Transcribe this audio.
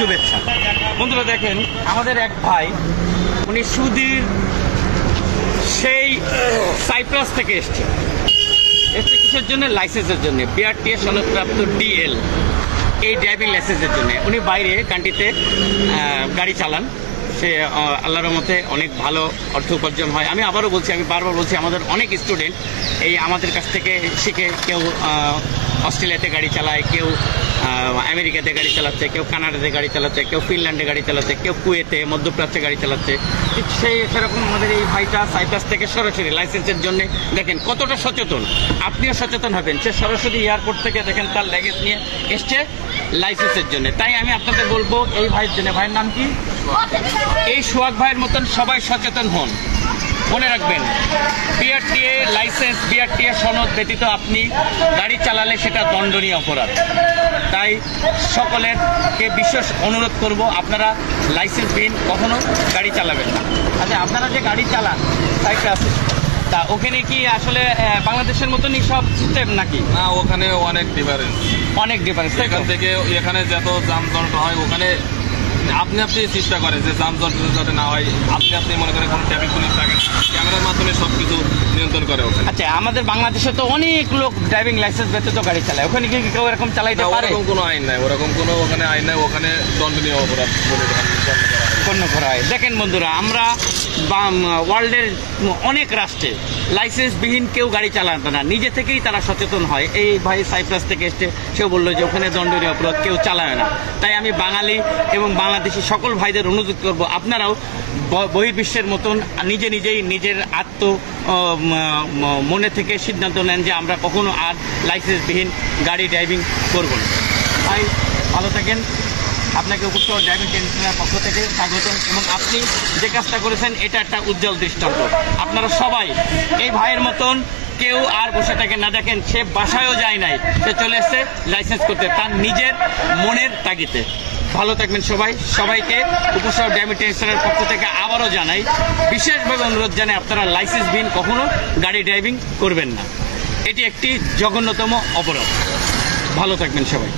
শুভেচ্ছা। বন্ধুরা দেখেন, আমাদের এক ভাই, উনি সুদীর সেই সাইপ্রাস থেকে এসছে কিসের জন্য? লাইসেন্সের জন্য, বিআরটিএ সনদপ্রাপ্ত ডিএল, এই ড্রাইভিং লাইসেন্সের জন্য। উনি বাইরে কান্ট্রিতে গাড়ি চালান। সে আল্লাহর রহমতে অনেক ভালো অর্থ উপার্জন হয়। আমি আবারও বলছি, আমি বারবার বলছি, আমাদের অনেক স্টুডেন্ট এই আমাদের কাছ থেকে শিখে কেউ অস্ট্রেলিয়াতে গাড়ি চালায়, কেউ আমেরিকাতে গাড়ি চালাচ্ছে, কেউ কানাডাতে গাড়ি চালাচ্ছে, কেউ ফিনল্যান্ডে গাড়ি চালাচ্ছে, কেউ কুয়েতে, মধ্যপ্রাচ্যে গাড়ি চালাচ্ছে। ঠিক সেরকম আমাদের এই ভাইটা সাইপ্রাস থেকে সরাসরি লাইসেন্সের জন্য দেখেন কতটা সচেতন। আপনিও সচেতন হবেন। সে সরাসরি এয়ারপোর্ট থেকে দেখেন তার লাগেজ নিয়ে এসছে লাইসেন্সের জন্য। তাই আমি আপনাদের বলবো এই ভাইয়ের জন্য, ভাইয়ের নাম কি? এই সোহাগ ভাইয়ের মতন সবাই সচেতন হন। মনে রাখবেন, বিআরটিএ লাইসেন্স, বিআরটিএ সনদ ব্যতীত আপনি গাড়ি চালালে সেটা দণ্ডনীয় অপরাধ। তাই সকলেরকে বিশেষ অনুরোধ করব, আপনারা লাইসেন্সবিহীন কখনো গাড়ি চালাবেন না। আচ্ছা, আপনারা যে গাড়ি চালান সাইপ্রাসে, তা ওখানে কি আসলে বাংলাদেশের মতনই সব সিস্টেম নাকি? না, ওখানে অনেক ডিফারেন্স। অনেক ডিফারেন্স। এখান থেকে এখানে যত যানজট হয়, ওখানে আপনি চেষ্টা করেন যে যানজট যাতে না হয়। আপনি মনে করেন কোনো ট্রাফিক পুলিশ থাকে, ক্যামেরার মাধ্যমে সবকিছু নিয়ন্ত্রণ করে ওখানে। আচ্ছা, আমাদের বাংলাদেশে তো অনেক লোক ড্রাইভিং লাইসেন্স ব্যতীত গাড়ি চালায়। ওখানে কি কেউ এরকম চালাইতে পারে? ওরকম কোনো আইন নাই, ওরকম কোনো ওখানে আইন নাই। ওখানে দণ্ডনীয় অপরাধ বলে গণ্য করা হয়। দেখেন বন্ধুরা, আমরা ওয়ার্ল্ডের অনেক রাষ্ট্রে লাইসেন্সবিহীন কেউ গাড়ি চালাতে না, নিজে থেকেই তারা সচেতন হয়। এই ভাই সাইপ্রাস থেকে এসছে, সেও বললো যে ওখানে দণ্ডনীয় অপরাধ, কেউ চালায় না। তাই আমি বাঙালি এবং বাংলাদেশি সকল ভাইদের অনুরোধ করব, আপনারাও বহির্বিশ্বের মতন নিজেই নিজের মনে থেকে সিদ্ধান্ত নেন যে আমরা কখনো আর লাইসেন্সবিহীন গাড়ি ড্রাইভিং করব না। ভাই ভালো থাকেন। আপনাকে উপস্থিত ড্রাইভিং ট্রেনিংয়ের পক্ষ থেকে স্বাগতম। এবং আপনি যে কাজটা করেছেন এটা একটা উজ্জ্বল দৃষ্টান্ত। আপনারা সবাই এই ভাইয়ের মতন কেউ আর বসে থাকে না। দেখেন, সে বাসায়ও যায় নাই, সে চলে এসছে লাইসেন্স করতে তার নিজের মনের তাগিদে। ভালো থাকবেন সবাই। সবাইকে উপসহ ড্রাইভিং ট্রেনিংয়ের পক্ষ থেকে আবারও জানাই, বিশেষভাবে অনুরোধ জানাই, আপনারা লাইসেন্সবিহীন কখনো গাড়ি ড্রাইভিং করবেন না। এটি একটি জঘন্যতম অপরাধ। ভালো থাকবেন সবাই।